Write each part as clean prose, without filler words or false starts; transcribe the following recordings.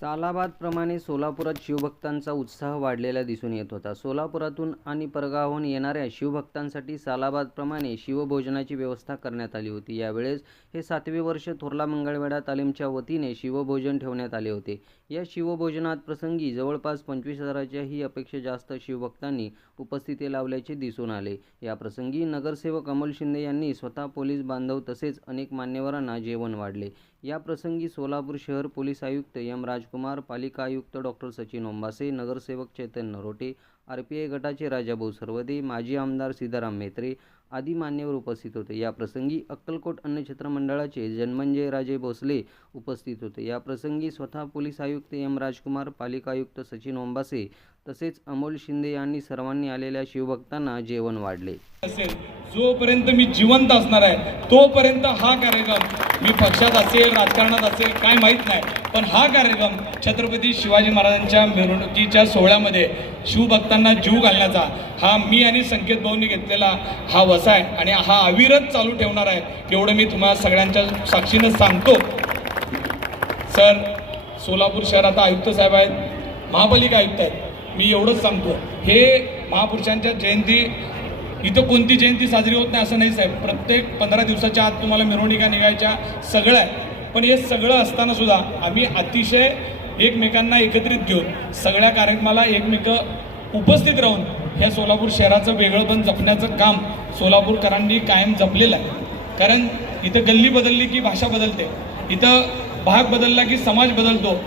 सालाबादप्रमाणे सोलापुरात शिवभक्तांचा उत्साह वाढलेला दिसून येत होता. सोलापुरातून आणि परगावाहून येणाऱ्या शिवभक्तांसाठी सालाबादप्रमाणे शिवभोजनाची व्यवस्था करण्यात आली होती. यावेळेस हे 7वे वर्ष थोरला मंगळवेढा तालीमच्या वतीने शिवभोजन ठेवण्यात आले होते. या शिवभोजनात प्रसंगी जवळपास 25,000च्याही अपेक्षा जास्त शिवभक्तांनी उपस्थिती लावल्याचे दिसून आले. या प्रसंगी नगरसेवक अमोल शिंदे यांनी स्वतः पोलीस बांधव तसेच अनेक मान्यवरांना जेवण वाढले. या प्रसंगी सोलापूर शहर पोलीस आयुक्त एम राजकुमार, पालिका आयुक्त डॉ. सचिन ओंबासे, नगरसेवक चैतन्य रोटे, RPI गटाचे राजाभाऊ सरवदे, माजी आमदार सीताराम म्हेत्रे आदी मान्यवर उपस्थित होते. या प्रसंगी अक्कलकोट अन्नछत्र मंडळाचे जन्मंजय राजे भोसले उपस्थित होते. या प्रसंगी स्वतः पोलीस आयुक्त एम राजकुमार, पालिका आयुक्त सचिन ओंबासे तसेच अमोल शिंदे यांनी सर्वांनी आलेल्या शिवभक्तांना जेवण वाढले. जोपर्यंत मी जिवंत असणार आहे तोपर्यंत हा कार्यक्रम मी पक्षात असेल, राजकारणात असेल, काय माहीत नाही, पण हा कार्यक्रम छत्रपती शिवाजी महाराजांच्या मिरवणुकीच्या सोहळ्यामध्ये शिवभक्तांना जीव घालण्याचा हा मी आणि संकेत भाऊंनी घेतलेला हा वसा आहे आणि हा अविरत चालू ठेवणार आहे, एवढं मी तुम्हाला सगळ्यांच्या साक्षीनं सांगतो. सर, सोलापूर शहरात आयुक्त साहेब आहेत, महापालिका आयुक्त आहेत, मी एवढंच सांगतो, हे महापुरुषांच्या जयंती इथं कोणती जयंती साजरी होत नाही असं नाही साहेब. प्रत्येक 15 दिवसाच्या आत तुम्हाला मिरवणुका निघायच्या सगळं आहे. पण हे सगळं असताना सुद्धा आम्ही अतिशय एकमेकांना एकत्रित घेऊन सगळ्या कार्यक्रमाला एकमेक उपस्थित राहून ह्या सोलापूर शहराचं वेगळंपण जपण्याचं काम सोलापूरकरांनी कायम जपलेलं आहे. कारण इथं गल्ली बदलली की भाषा बदलते, इथं भाग बदलला की समाज बदलतो.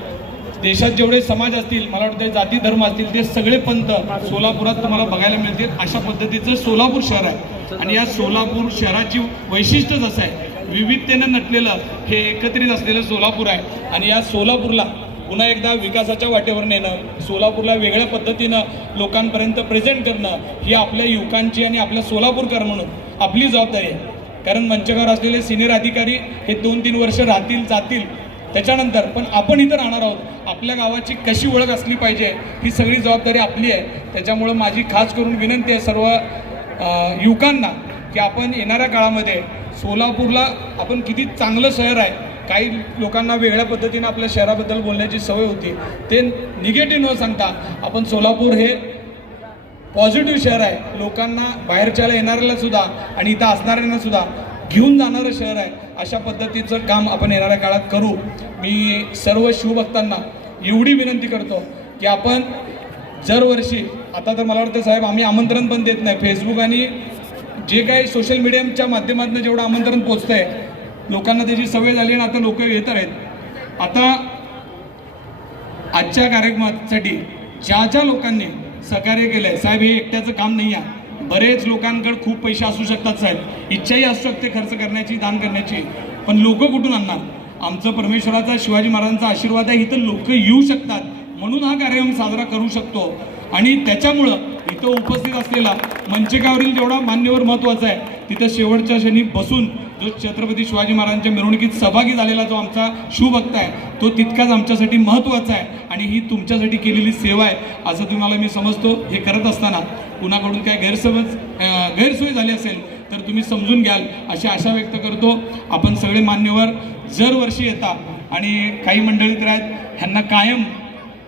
देशात जेवढे समाज असतील, मला वाटतं जाती धर्म असतील, ते सगळे पंथ सोलापुरात तुम्हाला बघायला मिळतील. अशा पद्धतीचं सोलापूर शहर आहे आणि या सोलापूर शहराची वैशिष्ट्यच असं आहे, विविधतेनं नटलेलं हे एकत्रित असलेलं सोलापूर आहे. आणि या सोलापूरला पुन्हा एकदा विकासाच्या वाटेवर नेणं, सोलापूरला वेगळ्या पद्धतीनं लोकांपर्यंत प्रेझेंट करणं ही आपल्या युवकांची आणि आपल्या सोलापूरकर म्हणून आपली जबाबदारी आहे. कारण मंचकावर असलेले सिनियर अधिकारी हे 2-3 वर्ष राहतील जातील त्याच्यानंतर, पण आपण इथं राहणार आहोत, आपल्या गावाची कशी ओळख असली पाहिजे ही सगळी जबाबदारी आपली आहे. त्याच्यामुळं माझी खास करून विनंती आहे सर्व युवकांना की आपण येणाऱ्या काळामध्ये सोलापूरला आपण किती चांगलं शहर आहे, काही लोकांना वेगळ्या पद्धतीने आपल्या शहराबद्दल बोलण्याची सवय होती, ते निगेटिव्ह न सांगता आपण सोलापूर हे पॉझिटिव्ह शहर आहे, लोकांना बाहेरच्याला येणाऱ्याला सुद्धा आणि इथं असणाऱ्यांना सुद्धा घेऊन जाणारं शहर आहे, अशा पद्धतीचं काम आपण येणाऱ्या काळात करू. मी सर्व शिवभक्तांना एवढी विनंती करतो की आपण दरवर्षी, आता तर मला वाटतं साहेब आम्ही आमंत्रण पण देत नाही, फेसबुक आणि जे काही सोशल मीडियाच्या माध्यमातून जेवढं आमंत्रण पोचतं आहे लोकांना त्याची सवय झाली आणि आता लोक येत आहेत. आता आजच्या कार्यक्रमासाठी ज्या लोकांनी सहकार्य केलं आहे साहेब, हे एकट्याचं काम नाही आहे. बरेच लोकांकडे खूप पैसे असू शकतात साहेब, इच्छाही असू शकते खर्च करण्याची, दान करण्याची, पण लोक कुठून आणणार? आमचं परमेश्वराचा, शिवाजी महाराजांचा आशीर्वाद आहे, इथं लोक येऊ शकतात म्हणून हा कार्यक्रम साजरा करू शकतो. आणि त्याच्यामुळं इथं उपस्थित असलेला मंचकावरील जेवढा मान्यवर महत्त्वाचा आहे, तिथं शेवटच्या क्षणी बसून जो छत्रपती शिवाजी महाराजांच्या मिरवणुकीत सहभागी झालेला जो आमचा शिवभक्त आहे तो तितकाच आमच्यासाठी महत्त्वाचा आहे आणि ही तुमच्यासाठी केलेली सेवा आहे असं तुम्हाला मी समजतो. हे करत असताना कुणाकडून काय गैरसोय झाली असेल तर तुम्ही समजून घ्याल अशी आशा व्यक्त करतो. आपण सगळे मान्यवर दरवर्षी येता आणि काही मंडळी तर आहेत, ह्यांना कायम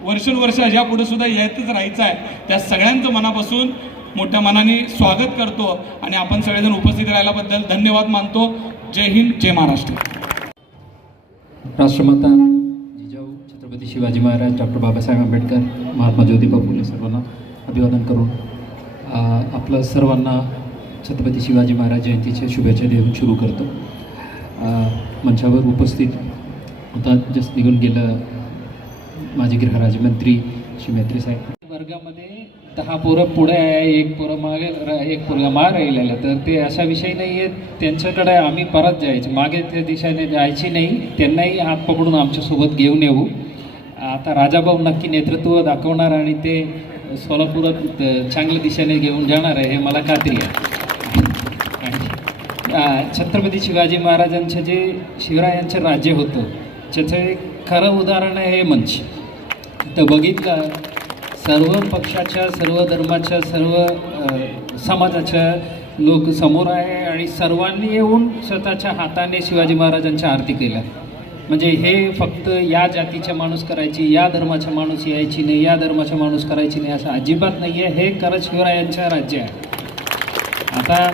वर्षानुवर्ष ह्या पुढे सुद्धा येतच राहायचं आहे. त्या सगळ्यांचं मनापासून मोठ्या मनाने स्वागत करतो आणि आपण सगळेजण उपस्थित राहिल्याबद्दल धन्यवाद मानतो. जय हिंद, जय महाराष्ट्र. राष्ट्रमाता जिजाऊ छत्रपती शिवाजी महाराज, डॉक्टर बाबासाहेब आंबेडकर, महात्मा ज्योतिबा फुले सर्वांना अभिवादन करून आपलं सर्वांना छत्रपती शिवाजी महाराज जयंतीच्या शुभेच्छा देऊन सुरू करतो. मंचावर उपस्थित आता जस्ट निघून गेलं माजी गृहराज्यमंत्री श्री म्हेत्रे साहेब. वर्गामध्ये 10 पोरं पुढे आहे, 1 पोरं मागे, 1 पोरगा मागे राहिलेला, तर ते असा विषय नाही आहे. त्यांच्याकडे आम्ही परत जायचं, मागे त्या दिशेने जायची नाही, त्यांनाही हात पकडून आमच्यासोबत घेऊन येऊ. आता राजाभाऊ नक्की नेतृत्व दाखवणार आणि ते सोलापुरात चांगल्या दिशेने घेऊन जाणार आहे हे मला खात्री आहे. छत्रपती शिवाजी महाराजांचं जे शिवरायांचं राज्य होतं त्याचं एक खरं उदाहरण आहे हे मंच. तर बघितलं सर्व पक्षाच्या, सर्व धर्माच्या, सर्व समाजाच्या लोक समोर आहे आणि सर्वांनी येऊन स्वतःच्या हाताने शिवाजी महाराजांच्या आरती केल्या. म्हणजे हे फक्त या जातीचा माणूस करायची, या धर्माचा माणूस यायची नाही, या धर्माचा माणूस करायची नाही, असं अजिबात नाही आहे. हे खरंच शिवरायांचं राज्य आहे. आता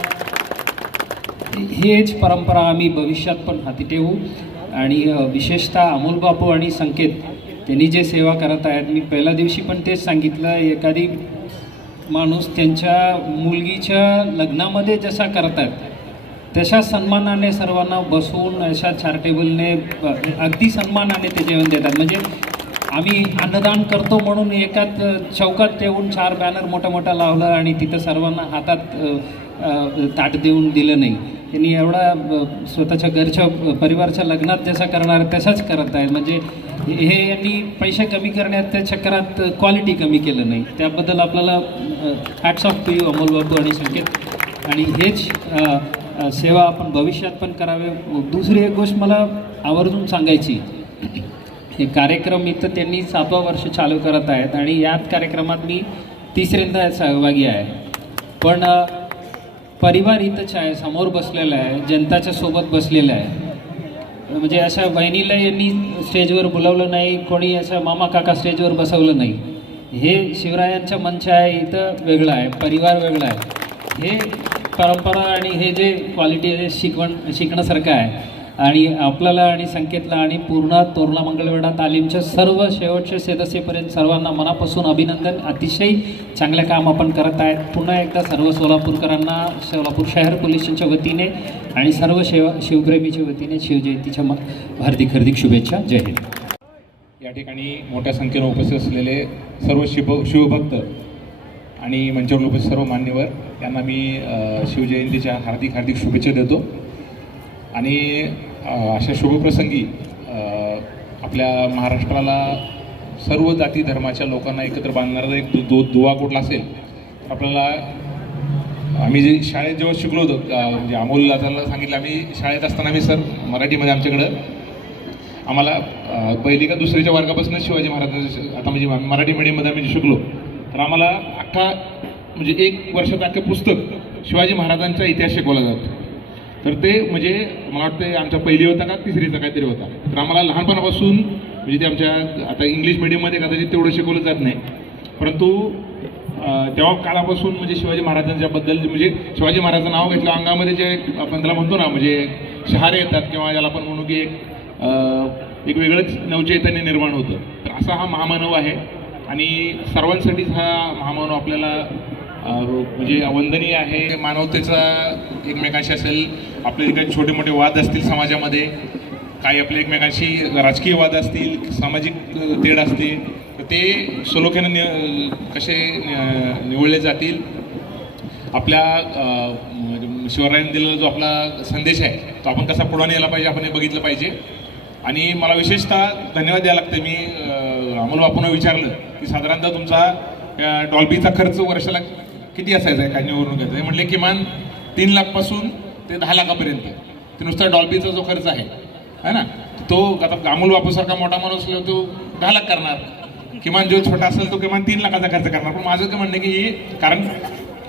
हेच परंपरा आम्ही भविष्यात पण हाती ठेवू. आणि विशेषतः अमोल बापू आणि संकेत त्यांनी जे सेवा करत आहेत, मी पहिल्या दिवशी पण तेच सांगितलं, एखादी माणूस त्यांच्या मुलगीच्या लग्नामध्ये जसा करतात तशा सन्मानाने सर्वांना बसवून अशा चॅरिटेबलने अगदी सन्मानाने ते जेवण देतात. म्हणजे आम्ही अन्नदान करतो म्हणून एकाच चौकात ठेवून 4 बॅनर मोठा लावलं आणि तिथं सर्वांना हातात ताट देऊन दिलं नाही. त्यांनी एवढा स्वतःच्या घरच्या परिवाराच्या लग्नात जसा करणार तसाच करत आहे. म्हणजे हे यांनी पैसे कमी करण्याच्या चक्रात क्वालिटी कमी केलं नाही. त्याबद्दल आपल्याला hats off to you Amol Babu आणि संकेत. आणि हेच सेवा आपण भविष्यात पण करावे. दुसरी एक गोष्ट मला आवर्जून सांगायची, हे कार्यक्रम इथं त्यांनी 7वं वर्ष चालू करत आहेत आणि याच कार्यक्रमात मी 3ऱ्यांदा सहभागी आहे. पण परिवार इथंच आहे, समोर बसलेला आहे, जनताच्या सोबत बसलेला आहे. म्हणजे अशा बहिणीला यांनी स्टेजवर बोलावलं नाही, कोणी असं मामा काका स्टेजवर बसवलं नाही. हे शिवरायांचा मंच आहे, इथं वेगळं आहे, परिवार वेगळा आहे. हे परंपरा आणि हे जे क्वालिटी आहे शिकण्यासारखं आहे. आणि आपल्याला आणि संकेतला आणि पूर्ण तोरणा मंगळवेढा तालीमच्या सर्व शेवटच्या सदस्यपर्यंत सर्वांना मनापासून अभिनंदन. अतिशय चांगलं काम आपण करत आहेत. पुन्हा एकदा सर्व सोलापूरकरांना सोलापूर शहर पोलिसांच्या वतीने आणि सर्व शिवप्रेमीच्या वतीने शिवजयंतीच्या हार्दिक शुभेच्छा. जय हिंद. या ठिकाणी मोठ्या संख्येने उपस्थित असलेले सर्व शिवभक्त आणि मंचावर उपस्थित सर्व मान्यवर यांना मी शिवजयंतीच्या हार्दिक शुभेच्छा देतो. आणि अशा शुभप्रसंगी आपल्या महाराष्ट्राला सर्व जाती धर्माच्या लोकांना एकत्र बांधणारा एक दुवा कुठला असेल तर आपल्याला, आम्ही जे शाळेत जेव्हा शिकलो होतो, म्हणजे अमोल दादाला सांगितलं, आम्ही शाळेत असताना मी सर मराठीमध्ये आमच्याकडं आम्हाला पहिली का दुसरीच्या वर्गापासूनच शिवाजी महाराजांचं, आता म्हणजे मराठी मीडियममध्ये आम्ही शिकलो तर आम्हाला अख्खा म्हणजे 1 वर्षाचं अख्खं पुस्तक शिवाजी महाराजांचा इतिहास शिकवला जातो. तर ते म्हणजे मला वाटतं आमचा पहिली होता का 3रीचा काहीतरी होता. तर आम्हाला लहानपणापासून म्हणजे ते आमच्या आता इंग्लिश मिडियममध्ये कदाचित तेवढं शिकवलं जात नाही, परंतु तेव्हा काळापासून म्हणजे शिवाजी महाराजांच्याबद्दल, म्हणजे शिवाजी महाराजांचं नाव घेतलं अंगामध्ये जे आपण त्याला म्हणतो ना, म्हणजे शहारे येतात किंवा ज्याला आपण म्हणू की एक वेगळंच नवचैतन्य निर्माण होतं. तर असा हा महामानव आहे आणि सर्वांसाठीच हा महामानव आपल्याला म्हणजे वंदनीय आहे. मानवतेचा एकमेकांशी असेल, आपले काही छोटे मोठे वाद असतील समाजामध्ये, काही आपले एकमेकांशी राजकीय वाद असतील, सामाजिक तेढ असतील, तर ते सलोख्यानं कसे निवडले जातील. आपल्या शिवरायांनी दिलेला जो आपला संदेश आहे तो आपण कसा पुढे नेला पाहिजे, आपण हे बघितलं पाहिजे. आणि मला विशेषतः धन्यवाद द्यायला लागतं. मी अमोल बापूंना विचारलं की साधारणतः तुमचा डॉल्बीचा खर्च वर्षाला किती असायचा आहे, काय निवडणूक घेतं, म्हटले किमान 3 लाखपासून ते 10 लाखापर्यंत. ते नुसता डॉल्बीचा जो खर्च आहे ना, तो आता अमोल बापूसारखा मोठा माणूस असलो तो 10 लाख करणार, किमान जो छोटा असेल तो किमान 3 लाखाचा खर्च करणार. पण माझं काय म्हणणं की हे, कारण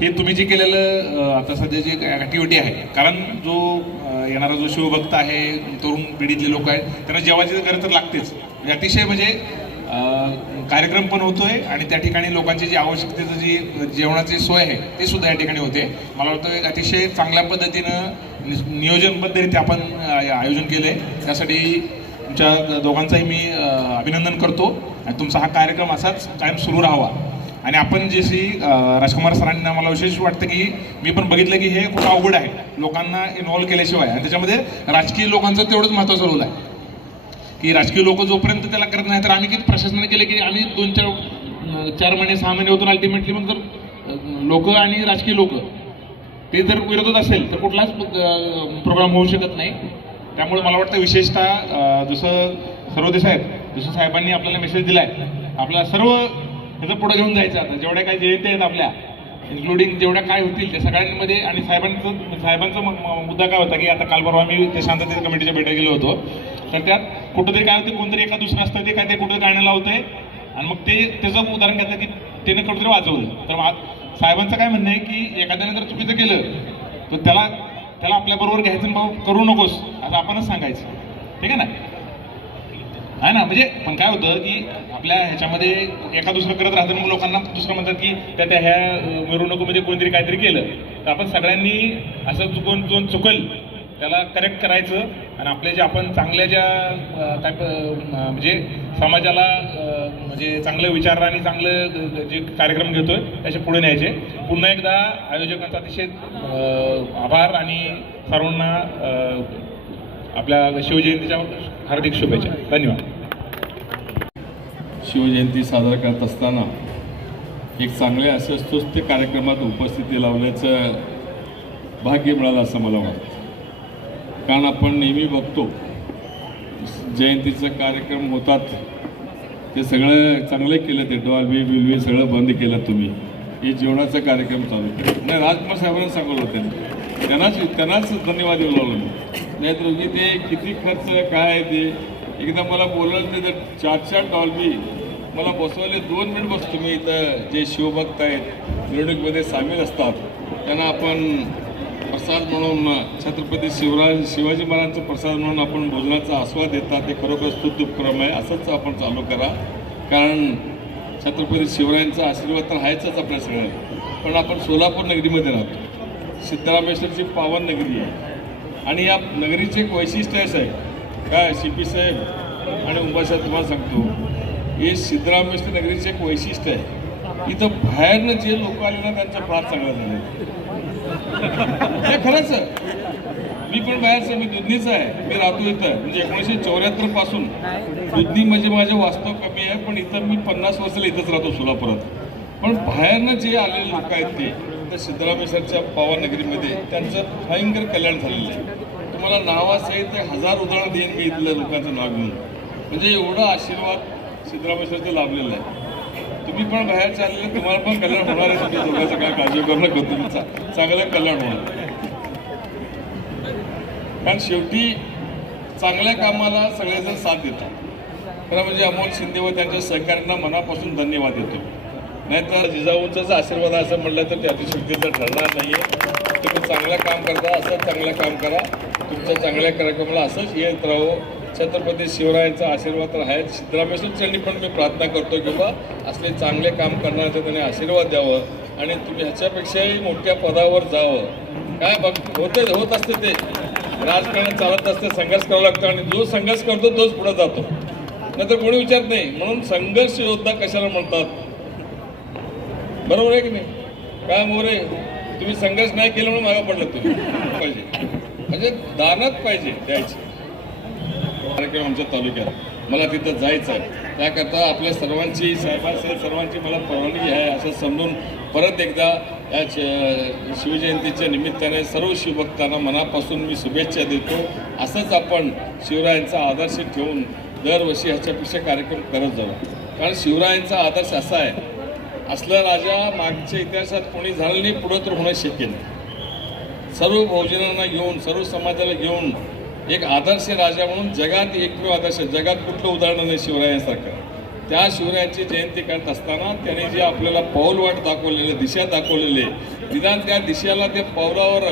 हे तुम्ही जे केलेलं आता सध्या जी ॲक्टिव्हिटी आहे, कारण जो येणारा जो शिवभक्त आहे, तरुण पिढीतले लोक आहेत, त्यांना जेवायची गरज तर लागतेच. अतिशय म्हणजे कार्यक्रम पण होतोय आणि त्या ठिकाणी लोकांची जी आवश्यकतेचं जी जेवणाची सोय आहे ते सुद्धा या ठिकाणी होते. मला वाटतं अतिशय चांगल्या पद्धतीनं नियोजनबद्धरित्या आपण आयोजन केलं आहे. त्यासाठी तुमच्या दोघांचाही मी अभिनंदन करतो आणि तुमचा हा कार्यक्रम असाच कायम सुरू राहावा. आणि आपण जशी राजकुमार सरांना मला विशेष वाटतं की मी पण बघितलं की हे खूप अवघड आहे लोकांना इन्व्हॉल्व केल्याशिवाय, आणि त्याच्यामध्ये राजकीय लोकांचं तेवढंच महत्त्वाचा रोल आहे की राजकीय लोक जोपर्यंत त्याला करत नाही, तर आम्ही किती प्रशासनाने केले की आम्ही 4 महिने 6 महिने होतो अल्टिमेटली मग जर लोक आणि राजकीय लोक ते जर विरोधात असेल तर कुठलाच प्रोग्राम होऊ शकत नाही. त्यामुळे मला वाटतं विशेषतः जसं सर्वोदय साहेबांनी आपल्याला मेसेज दिला आहे, आपल्याला सर्व ह्याचं पुढे घेऊन जायचं. आता जेवढ्या काही जयंत्या आहेत आपल्या, इन्क्लुडिंग जेवढ्या काय होतील त्या सगळ्यांमध्ये, आणि साहेबांचा मुद्दा काय होता की आता काल परवा मी ते शांततेच्या कमिटीच्या बैठकीला गेलो होतो, तर त्यात कुठंतरी काय होते, कोणतरी एका दुसरं असतं ते काय ते कुठं गाणं लावतंय आणि मग ते त्याचं उदाहरण घेतलं की त्याने कुठंतरी वाजवलं. तर साहेबांचं काय म्हणणं आहे की एखाद्याने जर चुकीचं केलं तर त्याला आपल्याबरोबर घ्यायचं, भाऊ करू नकोस असं आपणच सांगायचं, ठीक आहे ना. आहे ना. म्हणजे पण काय होतं की आपल्या ह्याच्यामध्ये एका दुसरं करत राहतं, मग लोकांना दुसरं म्हणतात की त्या ह्या मिरवणुकीमध्ये कोणतरी काहीतरी केलं, तर आपण सगळ्यांनी असं जो चुकल त्याला करेक्ट करायचं आणि आपले जे आपण चांगल्या ज्या म्हणजे समाजाला म्हणजे चांगलं विचार आणि चांगलं जे कार्यक्रम घेतोय त्याचे पुढे न्यायचे. पुन्हा एकदा आयोजकांचा अतिशय आभार आणि सर्वांना आपल्या शिवजयंतीच्या हार्दिक शुभेच्छा. धन्यवाद. शिवजयंती साजरा करत असताना एक चांगल्या असं सुस्थ कार्यक्रमात उपस्थिती लावण्याचं भाग्य मिळालं असं मला वाटतं. कारण आपण नेहमी बघतो जयंतीचं कार्यक्रम होतात ते सगळं चांगलं केलं, ते डॉल्बी बिल्बी सगळं बंद केलं तुम्ही, हे जेवणाचा कार्यक्रम चालू केला. नाही, राजकुमार साहेबांना सांगत होते, त्यांनाच धन्यवाद देऊ लागलो मी. नाहीतर उगी ते किती खर्च काय आहे ते एकदा मला बोलवलं ते तर 4 डॉल्बी मला बसवले. 2 मिनिट बसतो मी. इथं जे शिवभक्त आहेत निवडणुकीमध्ये सामील असतात त्यांना आपण प्रसाद म्हणून छत्रपती शिवाजी महाराजांचा प्रसाद म्हणून आपण भोजनाचा आस्वाद देतात, ते खरोखर स्तुत्य उपक्रम आहे. असंच आपण चालू करा, कारण छत्रपती शिवरायांचा आशीर्वाद तर आहेच आपल्या सगळ्यांना. पण आपण सोलापूर नगरीमध्ये राहतो, सिद्धरामेश्वरची पावन नगरी आहे आणि या नगरीचे एक वैशिष्ट्य असं आहे काय CP साहेब आणि उंबासाहेब तुम्हाला सांगतो, हे सिद्धरामेश्वर नगरीचे एक वैशिष्ट्य आहे. इथं बाहेरनं जे लोक आले ना त्यांचा फार चांगला झाला. हे खरंच मी पण बाहेरचं, मी दुधनीचा आहे, मी राहतो इथं. म्हणजे 1974 पासून दुधनी म्हणजे माझं वास्तव कमी आहे, पण इथं मी 50 वर्षाला इथंच राहतो सोलापुरात. पण बाहेरनं जे आलेले लोक आहेत ते त्या सिद्धरामेश्वरच्या पावन नगरीमध्ये त्यांचं भयंकर कल्याण झालेलं आहे. तुम्हाला नावासहित 1000 उदाहरणं देईन मी इथल्या लोकांचं नाव घेऊन. म्हणजे एवढा आशीर्वाद सिद्धरामेश्वरचा लाभलेला आहे. तुम्ही पण बाहेर चालले, तुम्हाला पण कल्याण होणार आहे. तुमच्या दोघांचं काय काळजी करू नका, तुमचं चांगलं कल्याण होणार. कारण शेवटी चांगल्या कामाला सगळेजण साथ देतात. खरं म्हणजे अमोल शिंदे व त्यांच्या सहकाऱ्यांना मनापासून धन्यवाद देतो. नाहीतर जिजाऊंचाच आशीर्वाद असं म्हटलं तर ते अतिशक्तीचं ठरणार नाही आहे. तुम्ही चांगलं काम करता, असंच चांगलं काम करा. तुमच्या चांगल्या कार्यक्रमाला असंच येत राहो. छत्रपती शिवरायांचा आशीर्वाद तर आहे. सिद्धरामेश्वरच्यांनी पण मी प्रार्थना करतो की बा असले चांगले काम करण्याचं त्यांनी आशीर्वाद द्यावं आणि तुम्ही ह्याच्यापेक्षाही मोठ्या पदावर जावं. काय होत असते ते राजकारण चालत असते, संघर्ष करावा लागतो आणि जो संघर्ष करतो तोच पुढे जातो, नाहीतर कोणी विचारत नाही. म्हणून संघर्ष योद्धा कशाला म्हणतात, बरोबर आहे की नाही? काय मोरे, तुम्ही संघर्ष नाही केला म्हणून मागं पडलं तुम्ही पाहिजे, म्हणजे दानत पाहिजे द्यायची. कार्यक्रम आमच्या तालुक्यात मला तिथं जायचं आहे, त्याकरता आपल्या सर्वांची साहेबांसाहेब सर्वांची मला परवानगी आहे असं समजून परत एकदा या शिवजयंतीच्या निमित्ताने सर्व शिवभक्तांना मनापासून मी शुभेच्छा देतो. असंच आपण शिवरायांचा आदर्श ठेवून दरवर्षी ह्याच्यापेक्षा कार्यक्रम करत जाऊ. कारण शिवरायांचा आदर्श असा आहे, असला राजा मागच्या इतिहासात कोणी झालं नाही, पुढं तर होणं शक्य नाही. सर्व बहुजनांना घेऊन, सर्व समाजाला घेऊन एक आदर्श राजा म्हणून जगात एकमेव आदर्श, जगात कुठलं उदाहरण नाही शिवरायांसारखं. त्या शिवरायांची जयंती करत असताना त्याने जे आपल्याला पाऊलवाट दाखवलेले, दिशा दाखवलेले, निदान त्या दिशेला त्या पावलावर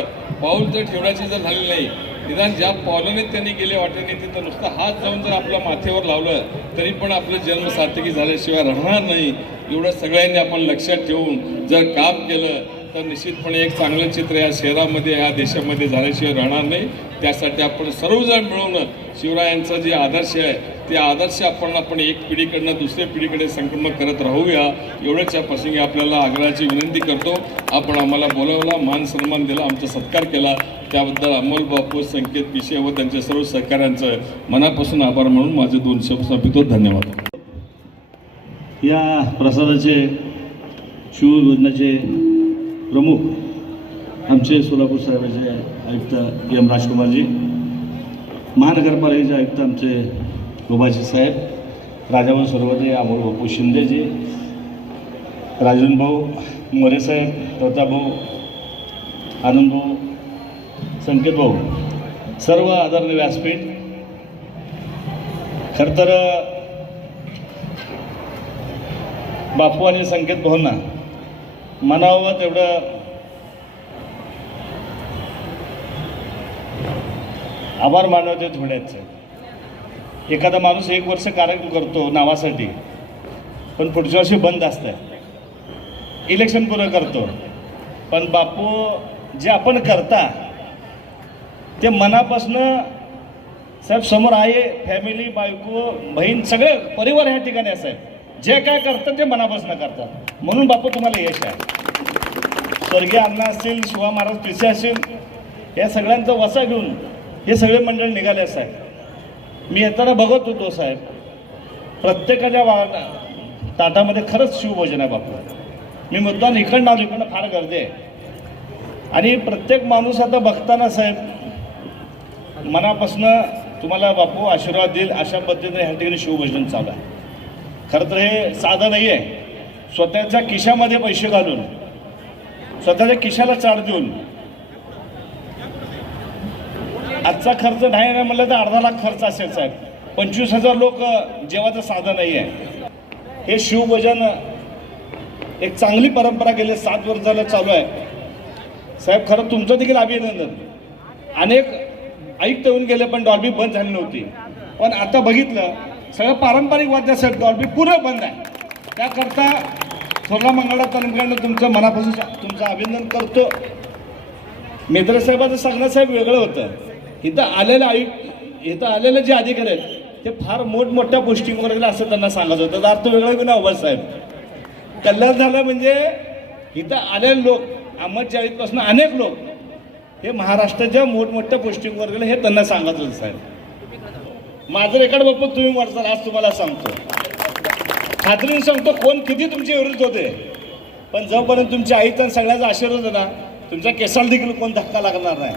पाऊल जर ठेवण्याची जर झाली नाही, निदान ज्या पावलाने त्यांनी गेल्या वाटेने तिथं नुसतं हात जाऊन जर आपल्या माथ्यावर लावलं तरी पण आपलं जन्म सार्थकी झाल्याशिवाय राहणार नाही. एवढं सगळ्यांनी आपण लक्षात ठेवून जर काम केलं तर निश्चितपणे एक चांगलं चित्र या शहरामध्ये, या देशामध्ये झाल्याशिवाय राहणार नाही. त्यासाठी आपण सर्वजण मिळून शिवरायांचा जे आदर्श आहे ते आदर्श आपण एक पिढीकडनं दुसऱ्या पिढीकडे संक्रमण करत राहूया. एवढंच या प्रसंगी आपल्याला आग्रहाची विनंती करतो. आपण आम्हाला बोलावला, मान सन्मान दिला, आमचा सत्कार केला, त्याबद्दल अमोल बापू, संकेत पिशे व त्यांच्या सर्व सहकाऱ्यांचं मनापासून आभार म्हणून माझे 2 शब्द संपितो. धन्यवाद. या प्रसादाचे शिवभोजनाचे प्रमुख आमचे सोलापूर साहेबाचे आयुक्त M राजकुमारजी, महानगरपालिकेचे आयुक्त आमचे गोबाजी साहेब, राजाभाऊ सरवदे, अमोल बापू शिंदेजी, राजन भाऊ मोरे साहेब, प्रतापभाऊ, आनंद भाऊ, संकेत भाऊ, सर्व आदरणीय व्यासपीठ. खरं तर बापू आणि संकेत भाऊंना म्हणावं तेवढं आभार मानवते थोड्याच. एखादा माणूस 1 वर्ष कार्यक्रम करतो नावासाठी, पण पुढच्या वर्षी बंद असतं, इलेक्शन पुरं करतो. पण बापू जे आपण करता ते मनापासनं साहेब समोर आहे, फॅमिली, बायको, बहीण, सगळे परिवार ह्या ठिकाणी असायत. जे काय करतात ते मनापासून करतात, म्हणून बापू तुम्हाला यश आहे. स्वर्गीय अण्णा असतील, शिवा महाराज पिसे असतील, या सगळ्यांचा वसा घेऊन हे सगळे मंडळ निघाले असाय. मी येताना बघत होतो साहेब, प्रत्येकाच्या ताटामध्ये खरंच शिवभोजन आहे बापू. मी मुद्दाम इकडनं आलो, इकडनं फार गर्दी आहे. आणि प्रत्येक माणूस आता बघताना साहेब मनापासनं तुम्हाला बापू आशीर्वाद देईल अशा पद्धतीने ह्या ठिकाणी शिवभोजन चालू आहे. खरं तर हे साधं नाही आहे. स्वतःच्या खिशामध्ये पैसे घालून, स्वतःच्या खिशाला चाळ देऊन, आजचा खर्च नाही म्हणलं तर 1.5 लाख खर्च असेल साहेब. 25,000 लोक जेवायचं साधं नाही आहे. हे शिवभोजन एक चांगली परंपरा गेले 7 वर्ष झालं चालू आहे साहेब. खरं तुमचं देखील अभिनंदन. अनेक आयुक्त येऊन गेले पण डॉल्बी बंद झाली नव्हती. पण आता बघितलं सगळं पारंपरिक वाद्यासाठी डॉल्बी पूर्ण बंद आहे. त्याकरता थोरला मंगळा तालुक्यानं तुमचं मनापासून तुमचं अभिनंदन करतो. मेद्रे साहेबाचं सांगणं साहेब वेगळं होतं. इथं आलेले जे अधिकारी आहेत ते फार मोठमोठ्या पोस्टिंगवर गेले असं त्यांना सांगत होतं. तर अर्थ वेगळं बी नाही साहेब. कल्याण झालं म्हणजे इथं आलेले लोक, अहमदजावीदपासून अनेक लोक हे महाराष्ट्राच्या मोठमोठ्या पोस्टिंगवर गेले हे त्यांना सांगत होतं साहेब. माझं रेकॉर्ड बापू तुम्ही म्हणताल, आज तुम्हाला सांगतो, खात्रीने सांगतो, कोण किती तुमचे विरोध होते, पण जोपर्यंत तुमच्या आईचा सगळ्याचा आशीर्वाद होता ना, तुमच्या केसाला देखील कोण धक्का लागणार नाही.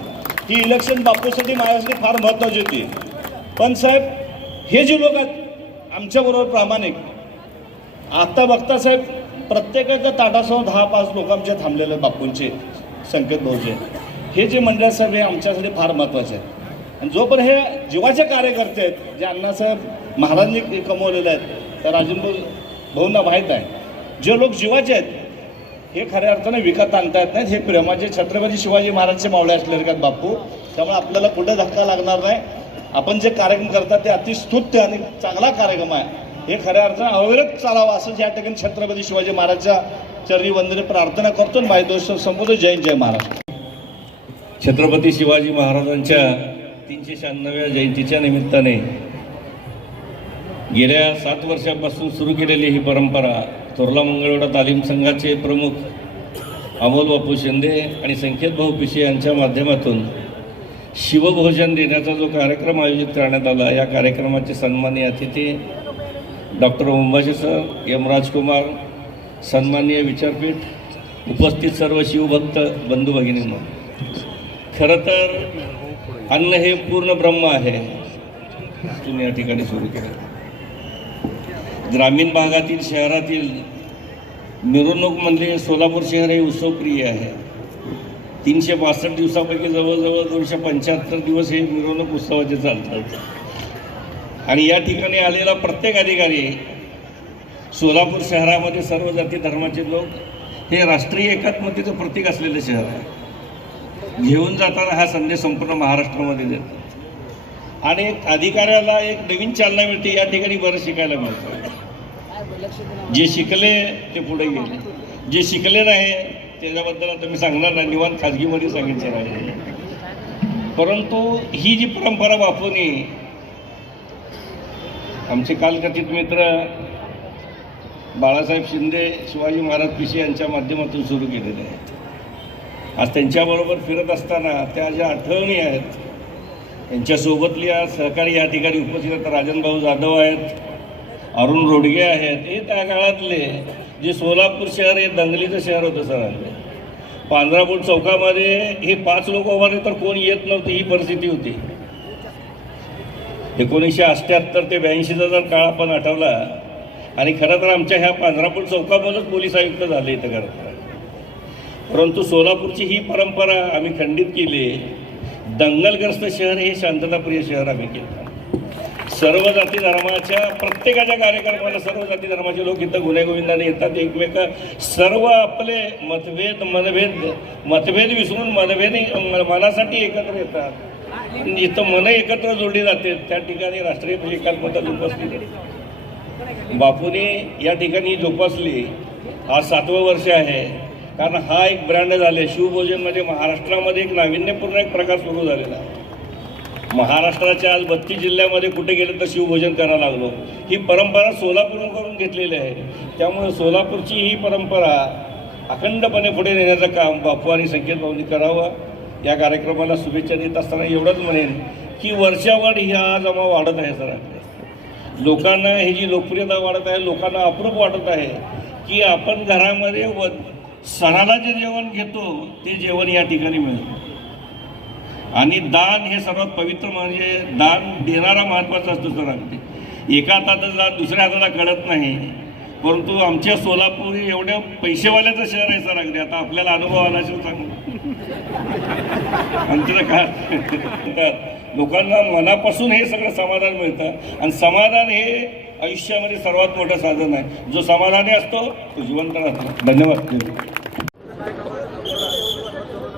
ही इलेक्शन बापूसाठी माझ्यासाठी फार महत्त्वाची होती. पण साहेब हे जे लोक आहेत आमच्याबरोबर प्रामाणिक, आता बघता साहेब प्रत्येकाच्या ताटासह 10-5 लोक आमच्या थांबलेले बापूंचे, संकेत भाऊचे, हे जे मंडळ साहेब हे आमच्यासाठी फार महत्त्वाचे आहे. आणि जोपर्यंत हे जीवाचे कार्यकर्ते आहेत जे अण्णासाहेब महाराजांनी कमवलेले आहेत, तर राजन भाऊंना माहीत आहे, जे लोक जीवाचे आहेत हे खऱ्या अर्थाने विकत आणता येत नाहीत. हे प्रेमाचे छत्रपती शिवाजी महाराजचे मावळे असलेले का बापू, त्यामुळे आपल्याला कुठे धक्का लागणार नाही. आपण जे कार्यक्रम करतात ते अतिस्तुत्य आणि चांगला कार्यक्रम आहे. हे खऱ्या अर्थाने अविरत चालावं असं या ठिकाणी छत्रपती शिवाजी महाराजच्या चरणी वंदने प्रार्थना करतो. माझे दोस्त संपूर्ण जय जय महाराज. छत्रपती शिवाजी महाराजांच्या 396व्या जयंतीच्या निमित्ताने गेल्या 7 वर्षांपासून सुरू केलेली ही परंपरा थोरला मंगळवेढा तालीम संघाचे प्रमुख अमोल बापू शिंदे आणि संकेत भाऊ पिशे यांच्या माध्यमातून शिवभोजन देण्याचा जो कार्यक्रम आयोजित करण्यात आला, या कार्यक्रमाचे सन्माननीय अतिथी डॉक्टर ओंबाशे सर, एम राजकुमार, सन्माननीय विचारपीठ, उपस्थित सर्व शिवभक्त बंधू भगिनींनो, खरं तर अन्न हे पूर्ण ब्रह्म आहे. तुम्ही या ठिकाणी सुरू केलं. ग्रामीण भागातील, शहरातील मिरवणूकमधले सोलापूर शहर हे उत्सवप्रिय आहे. 362 दिवसापैकी जवळजवळ 275 दिवस हे मिरवणूक उत्सवाचे चालतात. आणि या ठिकाणी आलेला प्रत्येक अधिकारी, सोलापूर शहरामध्ये सर्व जाती धर्माचे लोक, हे राष्ट्रीय एकात्मतेचं प्रतीक असलेलं शहर आहे. घेऊन जाताना हा संदेश संपूर्ण महाराष्ट्रामध्ये देतात. आणि अधिकाऱ्याला एक नवीन चालना मिळते. या ठिकाणी बरं शिकायला मिळतं. जे शिकले ते पुढे गेले, जे शिकले नाही त्याच्याबद्दल आता मी सांगणार नाही, निवांत खाजगीमध्ये सांगितलं आहे. परंतु ही जी परंपरा बापूंनी, आमचे कालकथित मित्र बाळासाहेब शिंदे, शिवाजी महाराज पिशे यांच्या माध्यमातून सुरू केलेले आहे. आज त्यांच्याबरोबर फिरत असताना त्या ज्या आठवणी आहेत, त्यांच्यासोबतली आज सहकारी या ठिकाणी उपस्थित आहेत. राजनभाऊ जाधव आहेत, अरुण रोडगे आहेत. हे त्या काळातले जे सोलापूर शहर हे दंगलीचं शहर होतं सर. पांढरापूर चौकामध्ये हे 5 लोक उभारले तर कोण येत नव्हती, ही परिस्थिती होती. 1978 ते 82चा जर काळ आपण आठवला, आणि खरं तर आमच्या ह्या पांढरापूर चौकामधूनच पोलीस आयुक्त झाले इथं खरं. परंतु सोलापूरची ही परंपरा आम्ही खंडित केली. दंगलग्रस्त शहर हे शांतताप्रिय शहर आम्ही केलं. सर्व जाती धर्माच्या प्रत्येकाच्या कार्यक्रमाला सर्व जाती धर्माचे लोक इथं गुण्यागोविंदाने येतात. एकमेका सर्व आपले मतभेद विसरून मनासाठी एकत्र येतात. आणि जिथं मनं एकत्र जोडली जाते त्या ठिकाणी राष्ट्रीय एकात्मता जोपासली. बापूने या ठिकाणी जोपासली. आज 7वं वर्ष आहे, कारण हा एक ब्रँड झाले. शिवभोजनमध्ये महाराष्ट्रामध्ये एक नाविन्यपूर्ण एक प्रकार सुरू झालेला आहे. महाराष्ट्राच्या आज 32 जिल्ह्यामध्ये कुठे गेलं तर शिवभोजन करायला लागलो. ही परंपरा सोलापूरहून करून घेतलेली आहे. त्यामुळे सोलापूरची ही परंपरा अखंडपणे पुढे नेण्याचं काम बापू आणि संकेत भाऊंनी करावं. या कार्यक्रमाला शुभेच्छा देत असताना एवढंच म्हणेन की वर्षावर हा जमा वाढत आहे. सर लोकांना ही जी लोकप्रियता वाढत आहे, लोकांना अप्रूप वाटत आहे की आपण घरामध्ये सणाला जे जेवण घेतो ते जेवण या ठिकाणी मिळतं. आणि दान हे सर्वात पवित्र, म्हणजे दान देणारा महत्त्वाचा असतो. सर अगदी एका हाताचं दान दुसऱ्या हाताला कळत नाही, परंतु आमच्या सोलापूर एवढ्या पैसेवाल्याचं शहर आहे. सर अगदी आता आपल्याला अनुभव आला असेल सांगू आमच्या काय लोकांना मनापासून हे सगळं समाधान मिळतं. आणि समाधान हे आयुष्यामध्ये सर्वात मोठं साधन आहे. जो समाधानी असतो तो जिवंत राहतो. धन्यवाद.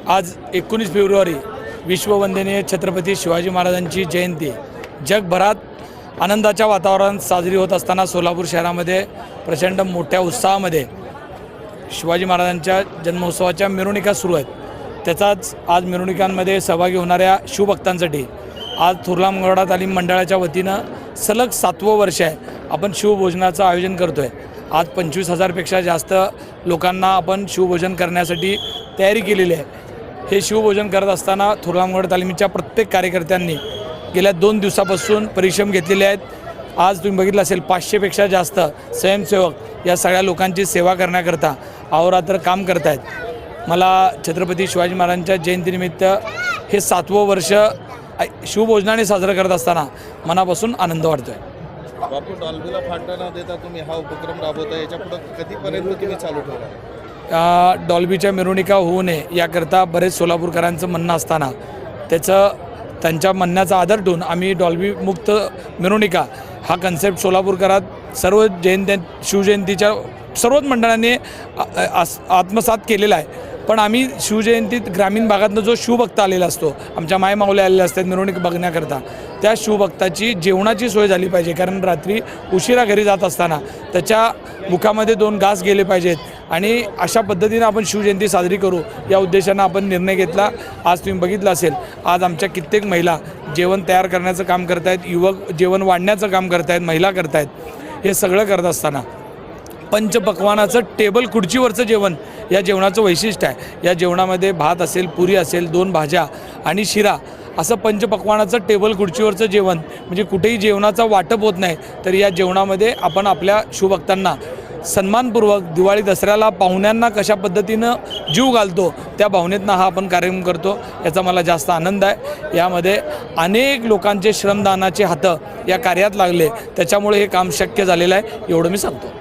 आज 19 फेब्रुवारी विश्ववंदनीय छत्रपती शिवाजी महाराजांची जयंती जगभरात आनंदाच्या वातावरणात साजरी होत असताना सोलापूर शहरामध्ये प्रचंड मोठ्या उत्साहामध्ये शिवाजी महाराजांच्या जन्मोत्सवाच्या मिरवणुका सुरू आहेत. त्याचाच आज मिरवणुकांमध्ये सहभागी होणाऱ्या शिवभक्तांसाठी आज थोरला मंगळवेढा तालीम मंडळाच्या वतीनं सलग 7वं वर्ष आहे आपण शिवभोजनाचं आयोजन करतो आहे. आज 25,000पेक्षा जास्त लोकांना आपण शिवभोजन करण्यासाठी तयारी केलेली आहे. हे शिवभोजन करत असताना थोरला मंगळवेढा तालीमीच्या प्रत्येक कार्यकर्त्यांनी गेल्या 2 दिवसापासून परिश्रम घेतलेले आहेत. आज तुम्ही बघितलं असेल 500पेक्षा जास्त स्वयंसेवक या सगळ्या लोकांची सेवा करण्याकरता अहोरात्र काम करत आहेत. मला छत्रपती शिवाजी महाराजांच्या जयंतीनिमित्त हे 7वं वर्ष शिवभोजनाने साजरं करत असताना मनापासून आनंद वाटतो आहे. बापू डॉल्बीला फाटा न देता तुम्ही हा उपक्रम राबवता, याच्यापुढे कधीपर्यंत तुम्ही चालू ठेवणार? डॉल्बीच्या मिरवणुका होऊ नये याकरता बरेच सोलापूरकरांचं म्हणणं असताना त्यांच्या म्हणण्याचा आदर ठेवून आम्ही डॉल्बी मुक्त मिरवणुका हा कन्सेप्ट सोलापूरकरात सर्व शिवजयंतीच्या सर्वच मंडळांनी आत्मसात केलेला आहे. पण आम्ही शिवजयंतीत ग्रामीण भागातनं जो शिवभक्त आलेला असतो, आमच्या मायमाऊल्या आलेल्या असतात मिरवणूक बघण्याकरता, त्या शिवभक्ताची जेवणाची सोय झाली पाहिजे. कारण रात्री उशिरा घरी जात असताना त्याच्या मुखामध्ये 2 घास गेले पाहिजेत आणि अशा पद्धतीनं आपण शिवजयंती साजरी करू या उद्देशानं आपण निर्णय घेतला. आज तुम्ही बघितलं असेल, आज आमच्या कित्येक महिला जेवण तयार करण्याचं काम करत आहेत, युवक जेवण वाढण्याचं काम करत आहेत, महिला करत आहेत. हे सगळं करत असताना पंचपक्वानाचं टेबल खुर्चीवरचं जेवण या जेवणाचं वैशिष्ट्य आहे. या जेवणामध्ये भात असेल, पुरी असेल, 2 भाज्या आणि शिरा असं पंचपक्वानाचं टेबल खुर्चीवरचं जेवण, म्हणजे कुठेही जेवणाचा वाटप होत नाही. तर या जेवणामध्ये आपण आपल्या शिवभक्तांना सन्मानपूर्वक दिवाळी दसऱ्याला पाहुण्यांना कशा पद्धतीनं जीव घालतो त्या भावनेतनं हा आपण कार्यक्रम करतो. याचा मला जास्त आनंद आहे. यामध्ये अनेक लोकांचे श्रमदानाचे हातं या कार्यात लागले, त्याच्यामुळे हे काम शक्य झालेलं आहे एवढं मी सांगतो.